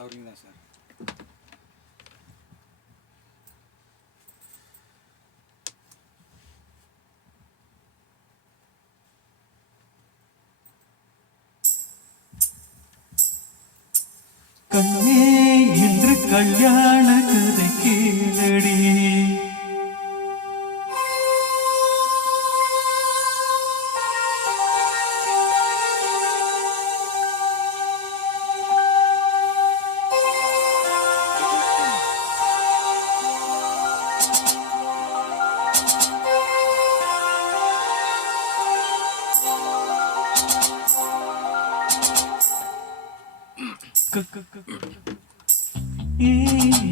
அவருங்க தான் சார். கண்ணே இன்று கல்யாண கதை கேளடி,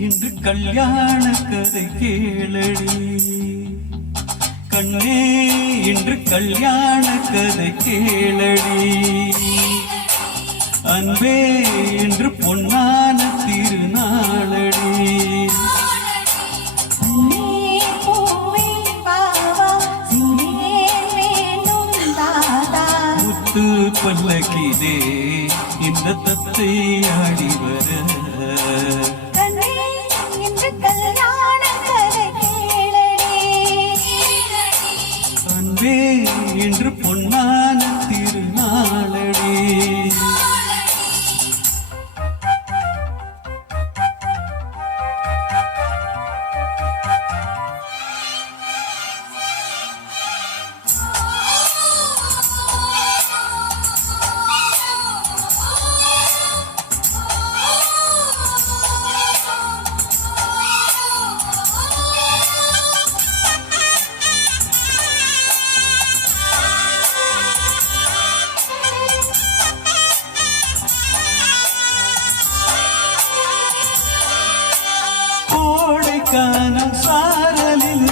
இன்று கல்யாண கதை கேளடி. கண்ணே இன்று கல்யாண கதை கேளடி, அன்பே இன்று பொன்னான திருநாளடி. முத்து பல்லக்கிதே இந்த தத்தை ஆடி வர, அன்பே இன்று பொன்னான திருநாளடி. கோடைக்கான சாரலில்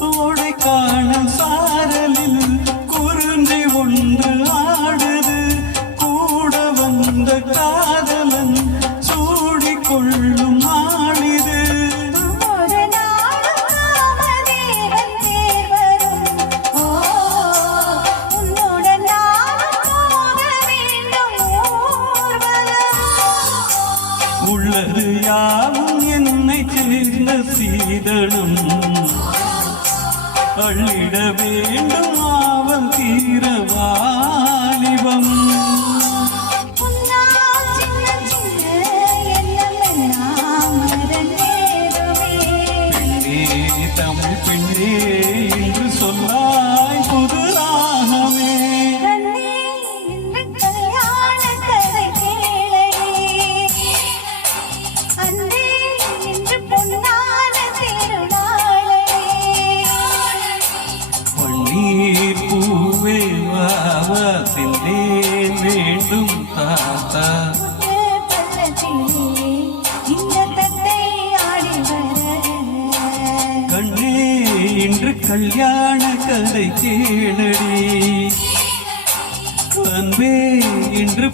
கோடைக்கான சாரலில் குருந்தை ஒன்று ஆடுது, கூட வந்த காதலன் சூடிக்கொள்ளும் ஆளிது. உள்ளது யாவும் என்னை சேர்ந்த சீதனம், அள்ளிட வேண்டும் ஆவல் தீர வாலிபம். பெண்ணே தமிழ் பெண்ணே என்று சொல்லாய் புது ராகமே. பன்னீர் பூவே வாவா சென்றேன் வேண்டும் தாத்தா, கண்ணே இன்று கல்யாண கதை கேளடி, அன்பே இன்று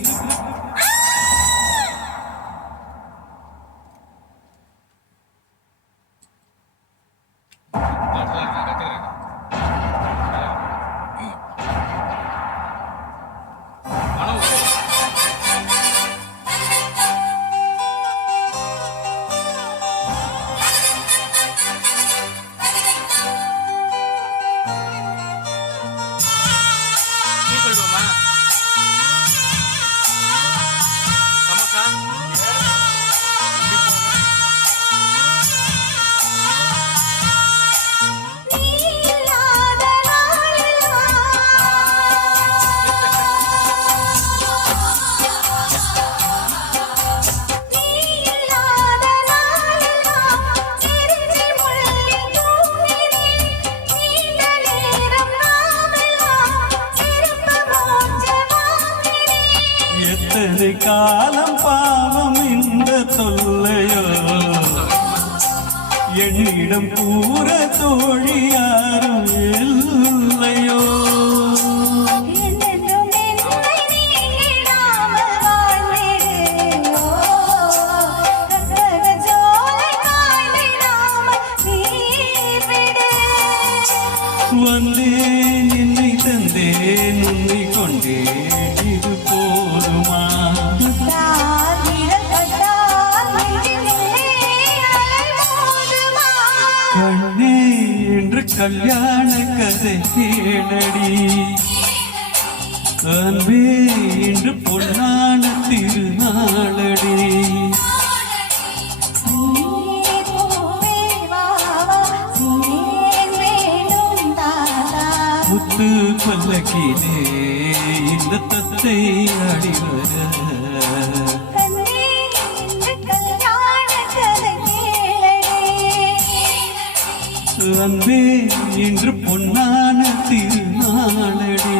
எத்தனை காலம் பாவம் இந்த தொல்லையோ, என்னிடம் கூற தோழி யாரும் இல்லையோ. வந்தேன் என்னை தந்தேன் உன்னை கொண்டேன் இது போதுமா கண்ணே என்று கல்யாண கதை கேளடி அன்பே என்று பொன்னான திருநாளடி முத்து பல்லக்கிலே இந்த தத்தை அடிவர அன்பே இன்று பொன்னான திருநாளடி